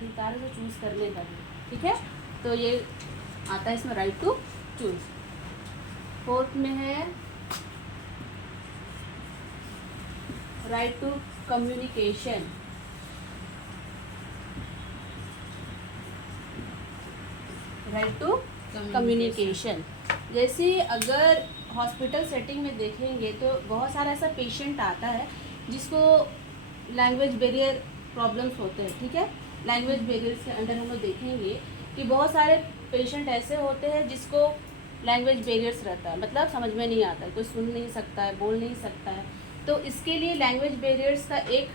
अधिकार है जो चूज़ करने का है, ठीक है। तो ये आता है इसमें राइट टू चूज़। फोर्थ में है right to communication. Right to communication, जैसे अगर हॉस्पिटल सेटिंग में देखेंगे तो बहुत सारा ऐसा पेशेंट आता है जिसको लैंग्वेज बैरियर प्रॉब्लम्स होते हैं, ठीक है। लैंग्वेज बैरियर के अंडर हम लोग देखेंगे कि बहुत सारे पेशेंट ऐसे होते हैं जिसको लैंग्वेज बैरियर्स रहता है, मतलब समझ में नहीं आता है, कोई सुन नहीं सकता है, बोल नहीं सकता है। तो इसके लिए लैंग्वेज बैरियर्स का एक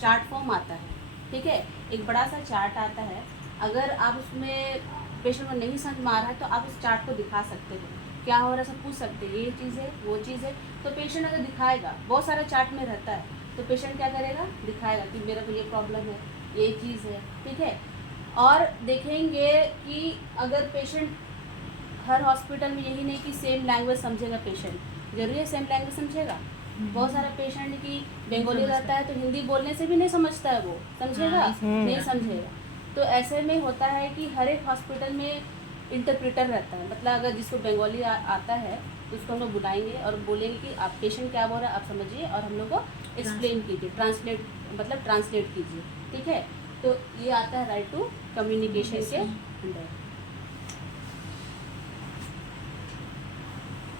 चार्ट फॉर्म आता है, ठीक है। एक बड़ा सा चार्ट आता है, अगर आप उसमें पेशेंट को नहीं समझ में आ रहा है तो आप उस चार्ट को दिखा सकते हो, क्या हो रहा है सब पूछ सकते हैं, ये चीज़ है वो चीज़ है। तो पेशेंट अगर दिखाएगा, बहुत सारा चार्ट में रहता है, तो पेशेंट क्या करेगा, दिखाएगा कि मेरा को ये प्रॉब्लम है, ये चीज़ है, ठीक है। और देखेंगे कि अगर पेशेंट हर हॉस्पिटल में यही नहीं कि सेम लैंग्वेज समझेगा पेशेंट, जरूरी है सेम लैंग्वेज समझेगा। बहुत सारा पेशेंट की बंगाली रहता है तो हिंदी बोलने से भी नहीं समझता है, वो समझेगा नहीं समझेगा। तो ऐसे में होता है कि हर एक हॉस्पिटल में इंटरप्रेटर रहता है, मतलब अगर जिसको बंगाली आता है तो उसको हम लोग बुलाएंगे और बोलेंगे कि आप पेशेंट क्या बोल रहा है आप समझिए और हम लोग को एक्सप्लेन कीजिए, ट्रांसलेट मतलब ट्रांसलेट कीजिए, ठीक है। तो ये आता है राइट टू कम्युनिकेशन के अंदर।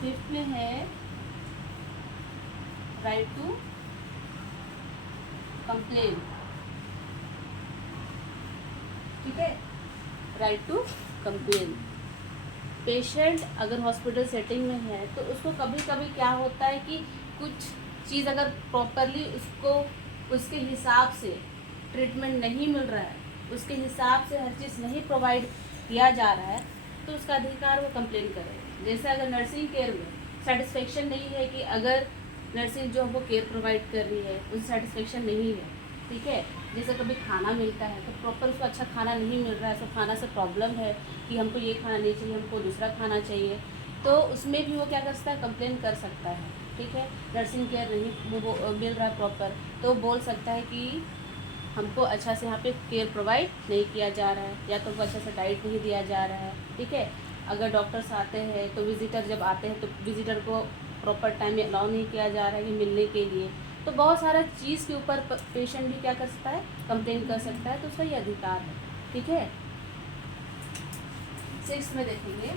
फिफ्थ में है राइट टू कंप्लेन, ठीक है। राइट टू कंप्लेन, पेशेंट अगर हॉस्पिटल सेटिंग में है तो उसको कभी कभी क्या होता है कि कुछ चीज़ अगर प्रॉपरली उसको उसके हिसाब से ट्रीटमेंट नहीं मिल रहा है, उसके हिसाब से हर चीज़ नहीं प्रोवाइड किया जा रहा है, तो उसका अधिकार वो कंप्लेन करे। जैसे अगर नर्सिंग केयर में सेटिस्फेक्शन नहीं है कि अगर नर्सिंग जो वो केयर प्रोवाइड कर रही है उससे सेटिस्फेक्शन नहीं है, ठीक है। जैसे कभी खाना मिलता है तो प्रॉपर उसको अच्छा खाना नहीं मिल रहा है, सब खाना से प्रॉब्लम है कि हमको ये खाना नहीं चाहिए, हमको दूसरा खाना चाहिए, तो उसमें भी वो क्या कर सकता है, कंप्लेन कर सकता है, ठीक है। नर्सिंग केयर नहीं वो मिल रहा है प्रॉपर, तो बोल सकता है कि हमको अच्छा से यहाँ पे केयर प्रोवाइड नहीं किया जा रहा है, या तो हमको अच्छा से डाइट नहीं दिया जा रहा है, ठीक है। अगर डॉक्टर्स आते हैं तो विजिटर जब आते हैं तो विजिटर को प्रॉपर टाइम में अलाउ नहीं किया जा रहा है कि मिलने के लिए, तो बहुत सारा चीज़ के ऊपर पेशेंट भी क्या कर सकता है, कंप्लेन कर सकता है, तो उसका ये अधिकार है, ठीक है। 6 में देखेंगे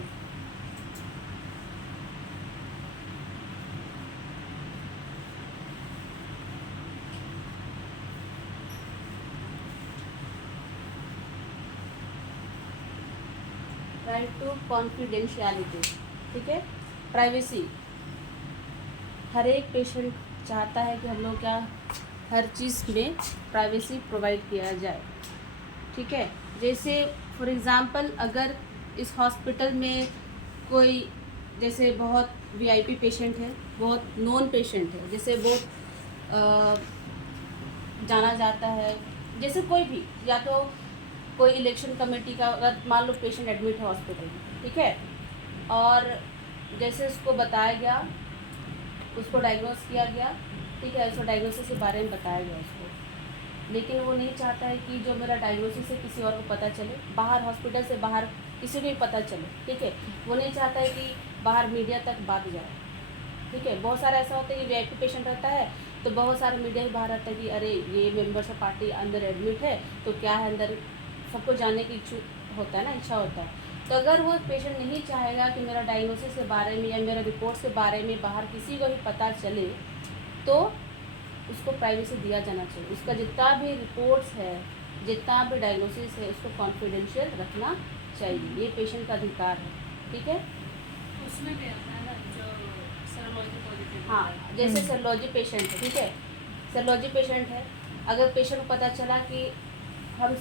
राइट टू कॉन्फिडेंशियलिटी, ठीक है, प्राइवेसी। हर एक पेशेंट चाहता है कि हम लोग क्या हर चीज़ में प्राइवेसी प्रोवाइड किया जाए, ठीक है। जैसे फॉर एग्ज़ाम्पल अगर इस हॉस्पिटल में कोई जैसे बहुत वीआईपी पेशेंट है, बहुत नॉन पेशेंट है, जैसे बहुत जाना जाता है, जैसे कोई भी, या तो कोई इलेक्शन कमेटी का अगर मान लो पेशेंट एडमिट है हॉस्पिटल में, ठीक है, और जैसे उसको बताया गया, उसको डायग्नोस किया गया, ठीक है, उसको डायग्नोसिस के बारे में बताया गया उसको, लेकिन वो नहीं चाहता है कि जो मेरा डायग्नोसिस है किसी और को पता चले, बाहर हॉस्पिटल से बाहर किसी को भी पता चले, ठीक है। वो नहीं चाहता है कि बाहर मीडिया तक बात जाए, ठीक है। बहुत सारा ऐसा होता है कि वीआईपी पेशेंट रहता है तो बहुत सारा मीडिया भी बाहर आता है कि अरे ये मेंबर्स ऑफ पार्टी अंदर एडमिट है, तो क्या है अंदर, सबको जानने की इच्छुक होता है ना, इच्छा होता है। तो अगर वो पेशेंट नहीं चाहेगा कि मेरा डायग्नोसिस के बारे में या मेरा रिपोर्ट्स के बारे में बाहर किसी को भी पता चले, तो उसको प्राइवेसी दिया जाना चाहिए। उसका जितना भी रिपोर्ट्स है, जितना भी डायग्नोसिस है, उसको कॉन्फिडेंशियल रखना चाहिए, ये पेशेंट का अधिकार है, ठीक है। उसमें भी आता है ना जो सर्वोलॉजी पॉजिटिव, हाँ, जैसे सर्लॉजी पेशेंट है, ठीक है, सर्लॉजी पेशेंट है, अगर पेशेंट को पता चला कि हम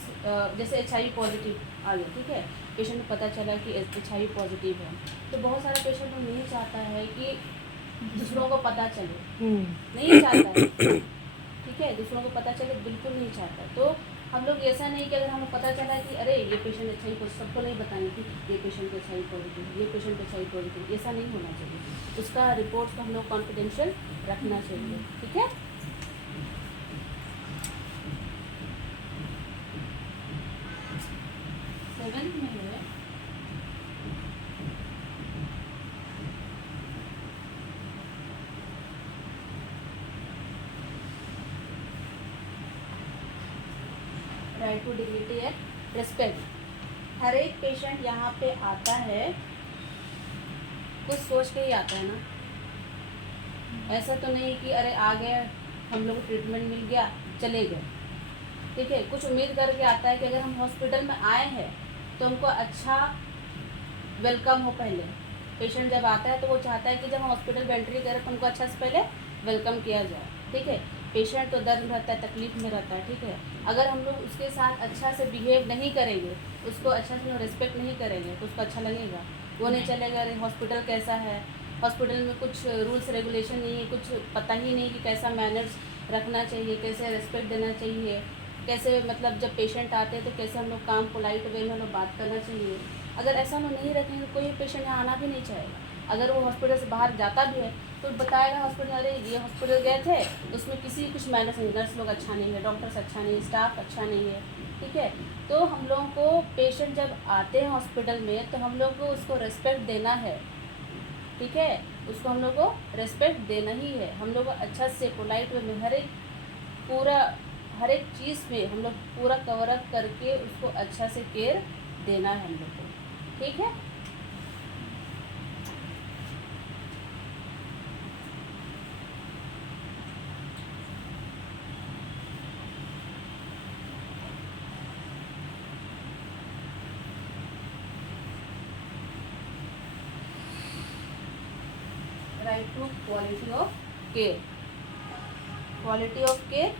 जैसे HIV पॉजिटिव आ गया, ठीक है, पेशेंट को पता चला कि HIV पॉजिटिव है, तो बहुत सारे पेशेंट को नहीं चाहता है कि दूसरों को पता चले, नहीं चाहता है, ठीक है, दूसरों को पता चले बिल्कुल नहीं चाहता। तो हम लोग ऐसा नहीं कि अगर हमें पता चला कि अरे ये पेशेंट HIV पॉजिटिव, सबको नहीं बताएंगे कि ये पेशेंट HIV पॉजिटिव, ये पेशेंट HIV पॉजिटिव, ऐसा नहीं होना चाहिए। उसका रिपोर्ट्स को हम लोग कॉन्फिडेंशियल रखना चाहिए, ठीक है। 7th में है। Right to dignity and respect. हर एक पेशेंट यहाँ पे आता है कुछ सोच के ही आता है ना, ऐसा तो नहीं कि अरे आ गए हम लोग को ट्रीटमेंट मिल गया चले गए, ठीक है। कुछ उम्मीद करके आता है कि अगर हम हॉस्पिटल में आए हैं तो हमको अच्छा वेलकम हो। पहले पेशेंट जब आता है तो वो चाहता है कि जब हम हॉस्पिटल में एंट्री करें तो हमको अच्छा से पहले वेलकम किया जाए, ठीक है। पेशेंट तो दर्द में रहता है, तकलीफ में रहता है, ठीक है। अगर हम लोग उसके साथ अच्छा से बिहेव नहीं करेंगे, उसको अच्छा से रिस्पेक्ट नहीं करेंगे तो उसको अच्छा लगेगा, वो नहीं चलेगा। अरे हॉस्पिटल कैसा है, हॉस्पिटल में कुछ रूल्स रेगुलेशन नहीं है, कुछ पता ही नहीं कि कैसा मैनर्स रखना चाहिए, कैसे रिस्पेक्ट देना चाहिए, कैसे मतलब जब पेशेंट आते हैं तो कैसे हम लोग काम पोलाइट वे में हम लोग बात करना चाहिए। अगर ऐसा हम लोग नहीं रखेंगे तो कोई पेशेंट यहाँ आना भी नहीं चाहेगा। अगर वो हॉस्पिटल से बाहर जाता भी है तो बताएगा हॉस्पिटल, अरे ये हॉस्पिटल गए थे उसमें किसी कुछ मैनर्स नहीं, नर्स लोग अच्छा नहीं है, डॉक्टर्स अच्छा नहीं है, स्टाफ अच्छा नहीं है, ठीक है। तो हम लोगों को पेशेंट जब आते हैं हॉस्पिटल में तो हम लोग को उसको रेस्पेक्ट देना है, ठीक है। उसको हम लोग को रेस्पेक्ट देना ही है। हम लोग को अच्छा से पोलाइट वे में हर एक चीज़ में हम लोग पूरा कवर अप करके उसको अच्छा से केयर देना है हम लोग को, ठीक है। Right to quality of care. Quality of care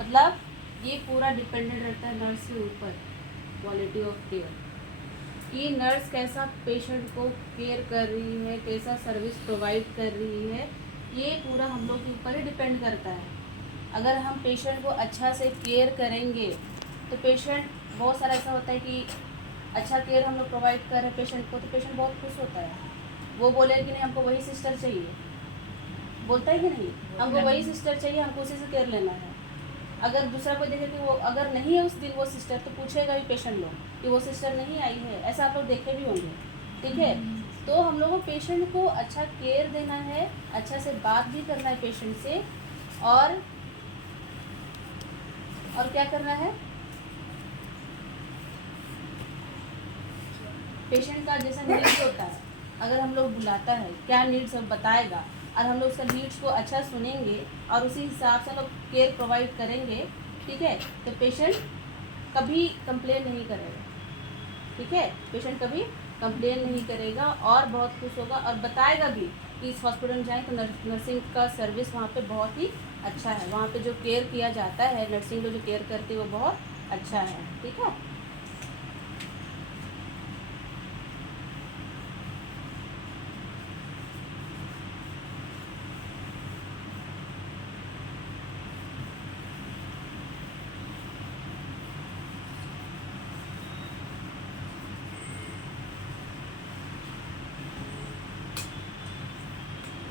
मतलब ये पूरा डिपेंडेंट रहता है नर्स के ऊपर। क्वालिटी ऑफ केयर कि नर्स कैसा पेशेंट को केयर कर रही है, कैसा सर्विस प्रोवाइड कर रही है, ये पूरा हम लोग के ऊपर ही डिपेंड करता है। अगर हम पेशेंट को अच्छा से केयर करेंगे तो पेशेंट, बहुत सारा ऐसा होता है कि अच्छा केयर हम लोग प्रोवाइड कर रहे हैं पेशेंट को तो पेशेंट बहुत खुश होता है, वो बोले कि नहीं हमको वही सिस्टर चाहिए, बोलता है कि नहीं, हमको वही सिस्टर चाहिए, हमको उसी से केयर लेना है। अगर दूसरा कोई देखे कि वो अगर नहीं है उस दिन वो सिस्टर तो पूछेगा भी पेशेंट लोग कि वो सिस्टर नहीं आई है, ऐसा आप लोग देखे भी होंगे, ठीक है। तो हम लोग को पेशेंट को अच्छा केयर देना है, अच्छा से बात भी करना है पेशेंट से, और क्या करना है, पेशेंट का जैसा नीड्स होता है, अगर हम लोग बुलाता है क्या नीड्स हम बताएगा और हम लोग उसका नीड्स को अच्छा सुनेंगे और उसी हिसाब से हम लोग केयर प्रोवाइड करेंगे, ठीक है, तो पेशेंट कभी कंप्लेन नहीं करेगा, ठीक है। पेशेंट कभी कंप्लेन नहीं करेगा और बहुत खुश होगा और बताएगा भी कि इस हॉस्पिटल में जाएँ तो नर्सिंग का सर्विस वहाँ पे बहुत ही अच्छा है, वहाँ पे जो केयर किया जाता है नर्सिंग लोग जो केयर करती है वो बहुत अच्छा है, ठीक है।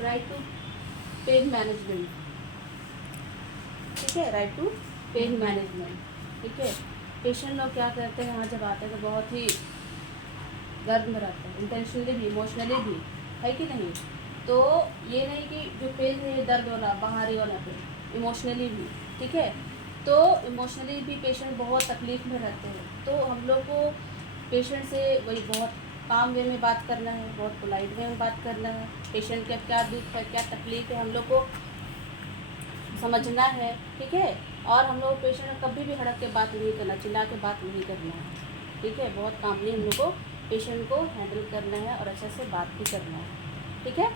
राइट टू पेन मैनेजमेंट, ठीक है, राइट टू पेन मैनेजमेंट, ठीक है। पेशेंट लोग क्या करते हैं यहाँ जब आते हैं तो बहुत ही दर्द में रहते हैं, इंटेंशनली भी इमोशनली भी, है कि नहीं। तो ये नहीं कि जो पेन है ये दर्द वाला बाहरी वाला पेन, इमोशनली भी, ठीक है। तो इमोशनली भी पेशेंट बहुत तकलीफ में रहते हैं, तो हम लोग को पेशेंट से वही बहुत काम वे में बात करना है, बहुत पोलाइट वे में बात करना है। पेशेंट का क्या दुख है, क्या तकलीफ है, हम लोग को समझना है, ठीक है। और हम लोग पेशेंट कभी भी हड़क के बात नहीं करना, चिल्ला के बात नहीं करना है, ठीक है। बहुत कामली हम लोग को पेशेंट को हैंडल करना है और अच्छे से बात भी करना है, ठीक है।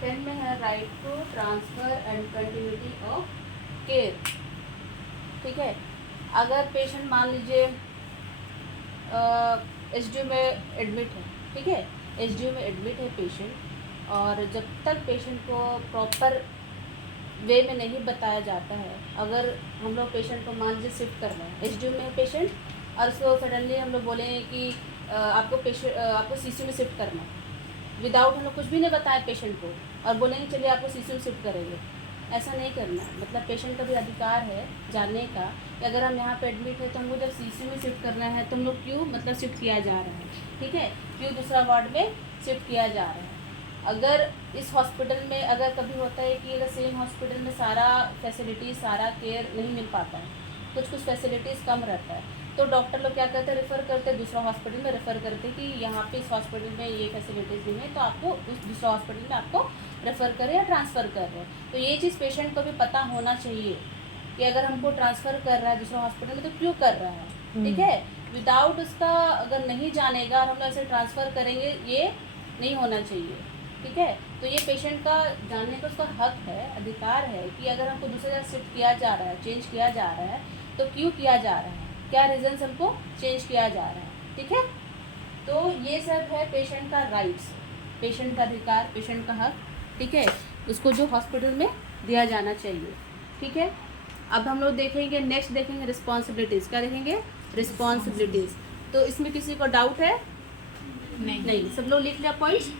टेन में है right to transfer and continuity of care, ठीक है। अगर पेशेंट मान लीजिए एचडीयू में एडमिट है, ठीक है, एचडीयू में एडमिट है पेशेंट, और जब तक पेशेंट को प्रॉपर वे में नहीं बताया जाता है, अगर हम लोग पेशेंट को मान लीजिए शिफ्ट कर रहे हैं, एचडीयू में है पेशेंट और उसको सडनली हम लोग बोलेंगे कि आपको सीसीयू में शिफ्ट करना है, विदाउट हम लोग कुछ भी नहीं बताए पेशेंट को और बोलेंगे चलिए आपको सीसीयू में शिफ्ट करेंगे, ऐसा नहीं करना। मतलब पेशेंट का भी अधिकार है जानने का कि अगर हम यहाँ पे एडमिट है तो हमको जब सीसीयू में शिफ्ट करना है तो हम लोग क्यों मतलब शिफ्ट किया जा रहा है, ठीक है, क्यों दूसरा वार्ड में शिफ्ट किया जा रहा है। अगर इस हॉस्पिटल में अगर कभी होता है कि अगर सेम हॉस्पिटल में सारा फैसिलिटीज़ सारा केयर नहीं मिल पाता है, कुछ फैसिलिटीज़ कम रहता है, तो डॉक्टर लोग क्या करते हैं, रेफ़र करते हैं दूसरा हॉस्पिटल में, रेफ़र करते हैं कि यहाँ पे इस हॉस्पिटल में ये फैसिलिटीज़ नहीं है तो आपको उस दूसरा हॉस्पिटल में आपको रेफ़र करें या ट्रांसफ़र कर रहे हैं। तो ये चीज़ पेशेंट को भी पता होना चाहिए कि अगर हमको ट्रांसफ़र कर रहा है दूसरा हॉस्पिटल में तो क्यों कर रहा है, ठीक है। विदाउट उसका अगर नहीं जानेगा और हम लोग ऐसे ट्रांसफ़र करेंगे, ये नहीं होना चाहिए, ठीक है। तो ये पेशेंट का जानने का उसका हक है, अधिकार है कि अगर हमको दूसरी जगह शिफ्ट किया जा रहा है, चेंज किया जा रहा है तो क्यों किया जा रहा है, क्या रीज़न हमको चेंज किया जा रहा है, ठीक है। तो ये सब है पेशेंट का राइट्स, पेशेंट का अधिकार, पेशेंट का हक, ठीक है, उसको जो हॉस्पिटल में दिया जाना चाहिए, ठीक है। अब हम लोग देखेंगे, नेक्स्ट देखेंगे रिस्पॉन्सिबिलिटीज़, क्या देखेंगे, रिस्पॉन्सिबिलिटीज़। तो इसमें किसी को डाउट है? नहीं, सब लोग लिख लिया पॉइंट्स।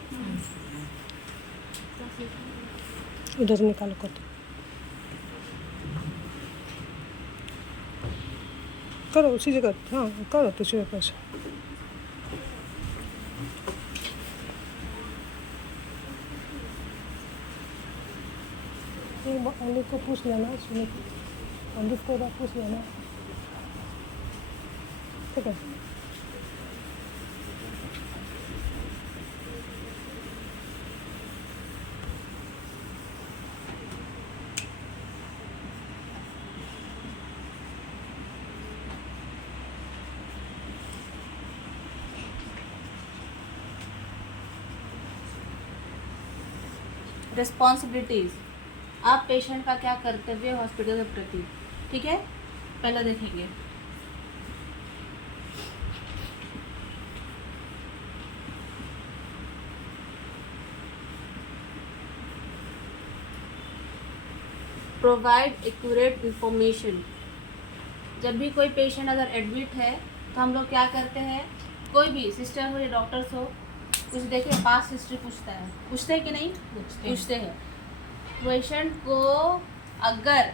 उधर निकालो कर करो उसी जगह, हाँ करो दूसरे पास। अलिफ को पूछ लेना, सुनिए अलिफ को पूछ लेना, ठीक है। रिस्पॉन्सिबिलिटीज़, आप पेशेंट का क्या कर्तव्य है हॉस्पिटल के प्रति, ठीक है। पहला देखेंगे प्रोवाइड एक्यूरेट इंफॉर्मेशन। जब भी कोई पेशेंट अगर एडमिट है तो हम लोग क्या करते हैं, कोई भी सिस्टर हो या डॉक्टर्स हो, कुछ देखिए पास्ट हिस्ट्री पूछते हैं कि नहीं, पूछते हैं। पेशेंट को अगर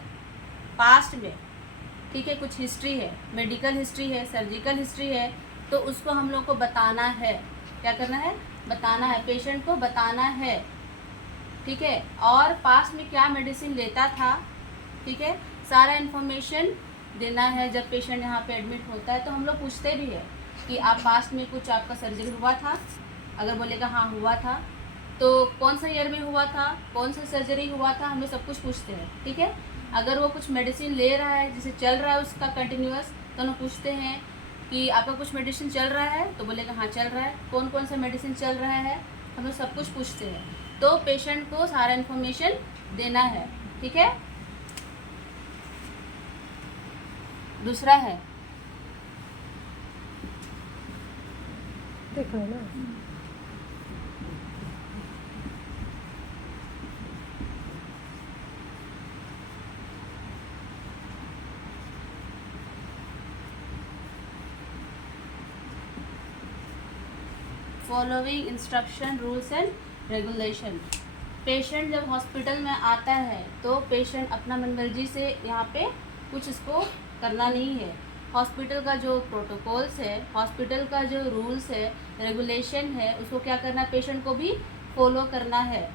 पास्ट में, ठीक है, कुछ हिस्ट्री है, मेडिकल हिस्ट्री है, सर्जिकल हिस्ट्री है, तो उसको हम लोग को बताना है, क्या करना है, बताना है, पेशेंट को बताना है, ठीक है। और पास्ट में क्या मेडिसिन लेता था, ठीक है, सारा इन्फॉर्मेशन देना है। जब पेशेंट यहाँ पे एडमिट होता है तो हम लोग पूछते भी है कि आप पास्ट में कुछ आपका सर्जरी हुआ था, अगर बोलेगा हाँ हुआ था तो कौन सा ईयर में हुआ था, कौन सा सर्जरी हुआ था, हम लोग सब कुछ पूछते हैं, ठीक है। अगर वो कुछ मेडिसिन ले रहा है, जैसे चल रहा है उसका कंटिन्यूअस, तो हम पूछते हैं कि आपका कुछ मेडिसिन चल रहा है, तो बोलेगा हाँ चल रहा है, कौन कौन सा मेडिसिन चल रहा है, हम लोग सब कुछ पूछते हैं। तो पेशेंट को सारा इन्फॉर्मेशन देना है, ठीक है। दूसरा है, देख रहे हैं ना, following instruction rules and regulation. Patient जब हॉस्पिटल में आता है तो पेशेंट अपना मनमर्जी से यहाँ पे कुछ इसको करना नहीं है। हॉस्पिटल का जो प्रोटोकॉल्स है, हॉस्पिटल का जो रूल्स है, रेगुलेशन है, उसको क्या करना है, पेशेंट को भी फॉलो करना है।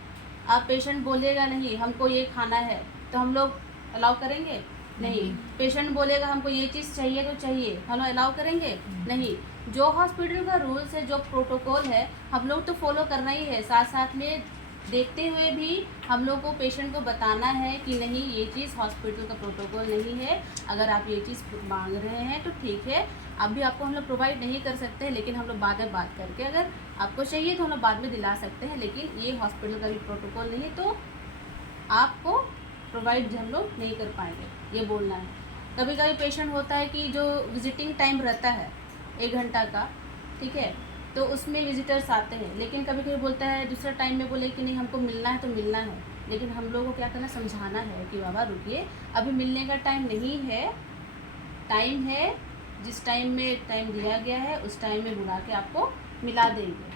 आप पेशेंट बोलेगा नहीं हमको ये खाना है तो हम लोग अलाउ करेंगे नहीं। पेशेंट बोलेगा हमको ये चीज़ चाहिए तो चाहिए, हम लोग अलाउ करेंगे नहीं। जो हॉस्पिटल का रूल्स है, जो प्रोटोकॉल है, हम लोग तो फॉलो करना ही है। साथ साथ में देखते हुए भी हम लोग को पेशेंट को बताना है कि नहीं ये चीज़ हॉस्पिटल का प्रोटोकॉल नहीं है, अगर आप ये चीज़ मांग रहे हैं तो ठीक है, अभी आपको हम लोग प्रोवाइड नहीं कर सकते हैं, लेकिन हम लोग बाद में बात करके अगर आपको चाहिए तो हम लोग बाद में दिला सकते हैं, लेकिन ये हॉस्पिटल का भी प्रोटोकॉल नहीं है तो आपको प्रोवाइड हम लोग नहीं कर पाएंगे, ये बोलना है। कभी कभी पेशेंट होता है कि जो विजिटिंग टाइम रहता है 1 घंटा का, ठीक है, तो उसमें विजिटर्स आते हैं, लेकिन कभी कभी बोलता है दूसरा टाइम में बोले कि नहीं हमको मिलना है तो मिलना है, लेकिन हम लोगों को क्या करना, समझाना है कि बाबा रुकिए, अभी मिलने का टाइम नहीं है, टाइम है जिस टाइम में टाइम दिया गया है उस टाइम में बुला के आपको मिला देंगे,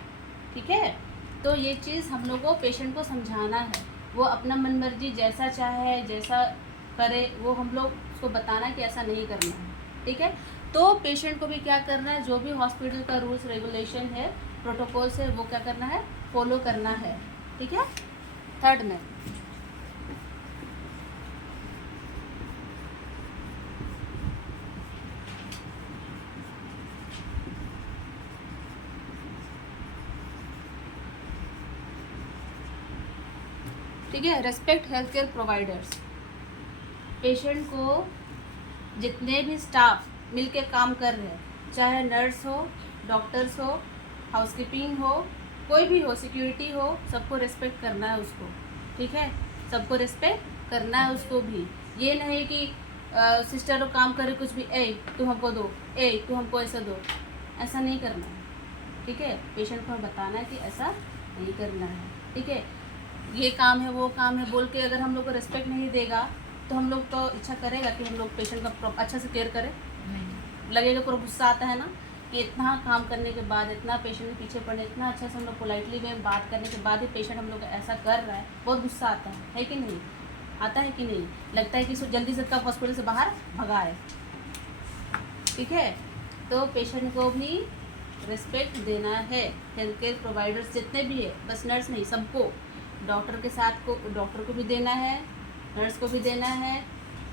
ठीक है। तो ये चीज़ हम लोग को पेशेंट को समझाना है, वो अपना मन मर्जी जैसा चाहे जैसा करे, वो हम लोग उसको बताना कि ऐसा नहीं करना है, ठीक है। तो पेशेंट को भी क्या करना है, जो भी हॉस्पिटल का रूल्स रेगुलेशन है, प्रोटोकॉल्स है, वो क्या करना है, फॉलो करना है, ठीक है। थर्ड में ठीक है, respect health care providers. Patient को जितने भी स्टाफ मिलके काम कर रहे हैं, चाहे नर्स हो, डॉक्टर्स हो, हाउसकीपिंग हो, कोई भी हो, सिक्योरिटी हो, सबको रिस्पेक्ट करना है उसको, ठीक है। सबको रिस्पेक्ट करना है उसको भी। ये नहीं कि सिस्टर लोग काम करे कुछ भी, ए तू हमको दो, ए तू हमको ऐसा दो, ऐसा नहीं करना है, ठीक है। पेशेंट को बताना है कि ऐसा नहीं करना है, ठीक है। ये काम है वो काम है बोल के अगर हम लोग को रिस्पेक्ट नहीं देगा तो हम लोग तो इच्छा करेगा कि हम लोग पेशेंट का अच्छा से केयर करें, लगेगा। पूरा गुस्सा आता है ना कि इतना काम करने के बाद, इतना पेशेंट के पीछे पड़े, इतना अच्छा से हम लोग पोलाइटली में बात करने के बाद ही पेशेंट हम लोग ऐसा कर रहा है, बहुत गुस्सा आता है कि नहीं, आता है कि नहीं, लगता है कि इसको जल्दी से कब हॉस्पिटल से बाहर भगाए, ठीक है। तो पेशेंट को भी रिस्पेक्ट देना है, हेल्थ केयर प्रोवाइडर्स जितने भी है, बस नर्स नहीं, सबको, डॉक्टर के साथ को, डॉक्टर को भी देना है, नर्स को भी देना है,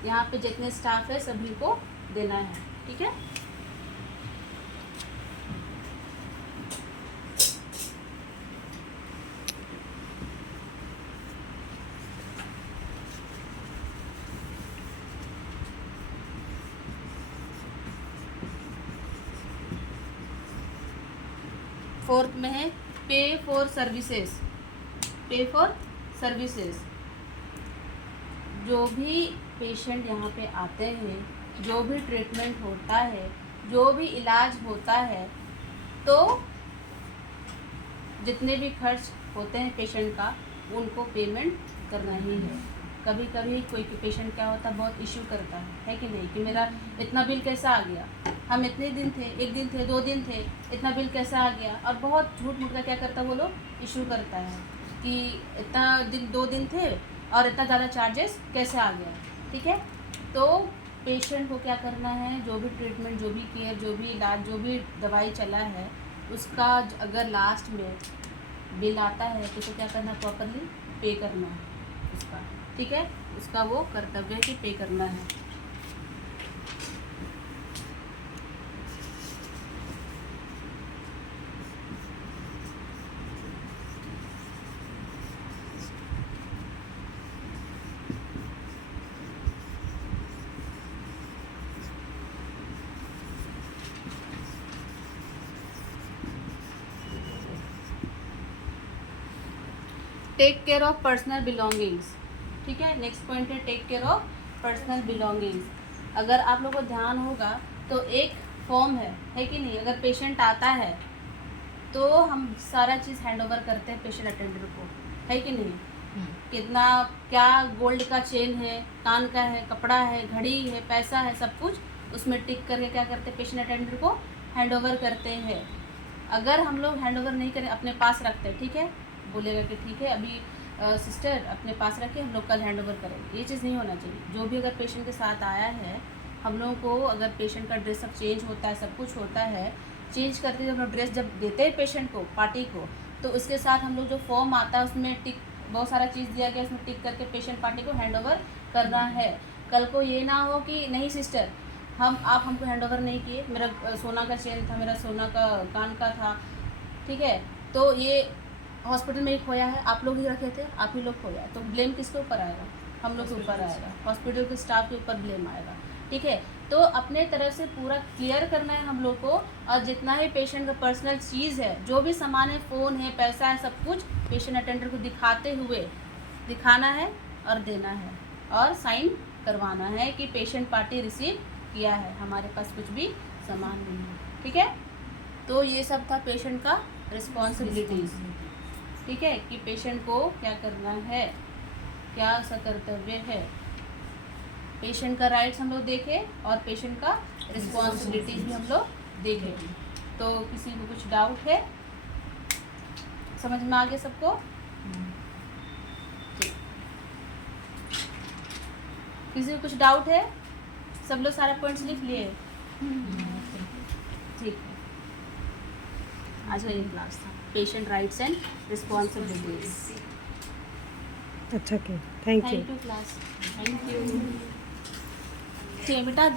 यहाँ पे जितने स्टाफ है सभी को देना है, ठीक है। फोर्थ में है पे फॉर सर्विसेज। पे फॉर सर्विसेज, जो भी पेशेंट यहाँ पे आते हैं, जो भी ट्रीटमेंट होता है, जो भी इलाज होता है, तो जितने भी खर्च होते हैं पेशेंट का उनको पेमेंट करना ही है। कभी कभी कोई पेशेंट क्या होता है, बहुत इश्यू करता है कि नहीं, कि मेरा इतना बिल कैसा आ गया, हम इतने दिन थे, 1 दिन थे, 2 दिन थे, इतना बिल कैसा आ गया, और बहुत झूठ मूठ का क्या करता है वो लोग, इशू करता है कि इतना दिन 2 दिन थे और इतना ज़्यादा चार्जेस कैसे आ गया, ठीक है। तो पेशेंट को क्या करना है, जो भी ट्रीटमेंट, जो भी केयर, जो भी इलाज, जो भी दवाई चला है, उसका अगर लास्ट में बिल आता है तो क्या करना, प्रॉपरली पे करना है उसका, ठीक है। उसका वो कर्तव्य है कि पे करना है। Take care of personal belongings, ठीक है। नेक्स्ट पॉइंट है take care of personal belongings. अगर आप लोगों को ध्यान होगा तो एक फॉर्म है कि नहीं, अगर पेशेंट आता है तो हम सारा चीज़ हैंड ओवर करते हैं पेशेंट अटेंडर को, है कि नहीं। कितना क्या गोल्ड का चेन है, कान का है, कपड़ा है, घड़ी है, पैसा है, सब कुछ उसमें टिक करके क्या करते हैं, पेशेंट अटेंडर को हैंड ओवर करते हैं। अगर हम लोग हैंड ओवर नहीं करें, अपने पास रखते हैं, ठीक है, बोलेगा कि ठीक है अभी सिस्टर अपने पास रखे, हम लोग कल हैंड ओवर करेंगे, ये चीज़ नहीं होना चाहिए। जो भी अगर पेशेंट के साथ आया है, हम लोगों को अगर पेशेंट का ड्रेस सब चेंज होता है, सब कुछ होता है, चेंज करते जब हम ड्रेस जब देते हैं पेशेंट को, पार्टी को, तो उसके साथ हम लोग जो फॉर्म आता है उसमें टिक, बहुत सारा चीज़ दिया गया, उसमें टिक करके पेशेंट पार्टी को हैंड ओवर करना है। कल को ये ना हो कि नहीं सिस्टर आप हमको हैंड ओवर नहीं किए, मेरा सोना का चेन था, मेरा सोना का कान का था, ठीक है, तो ये हॉस्पिटल में ही खोया है, आप लोग ही रखे थे, आप ही लोग खोया, तो ब्लेम किसके ऊपर आएगा, हम लोग के ऊपर आएगा, हॉस्पिटल के स्टाफ के ऊपर ब्लेम आएगा, ठीक है। तो अपने तरफ से पूरा क्लियर करना है हम लोग को, और जितना ही पेशेंट का पर्सनल चीज़ है, जो भी सामान है, फ़ोन है, पैसा है, सब कुछ पेशेंट अटेंडर को दिखाते हुए दिखाना है और देना है और साइन करवाना है कि पेशेंट पार्टी रिसीव किया है, हमारे पास कुछ भी सामान नहीं है, ठीक है। तो ये सब था पेशेंट का रिस्पॉन्सिबिलिटीज। ठीक है, कि पेशेंट को क्या करना है, क्या उसका कर्तव्य है। पेशेंट का राइट्स हम लोग देखे और पेशेंट का रिस्पॉन्सिबिलिटीज भी हम लोग देखे। तो किसी को कुछ डाउट है? समझ में आ गया सबको? ठीक। किसी को कुछ डाउट है? सब लोग सारे पॉइंट्स लिख लिए? ठीक है, आज का ये क्लास था पेशेंट राइट्स एंड रिस्पॉन्सिबिलिटीज। अच्छा किया, thank you. Thank you class, thank you. ठीक है बेटा।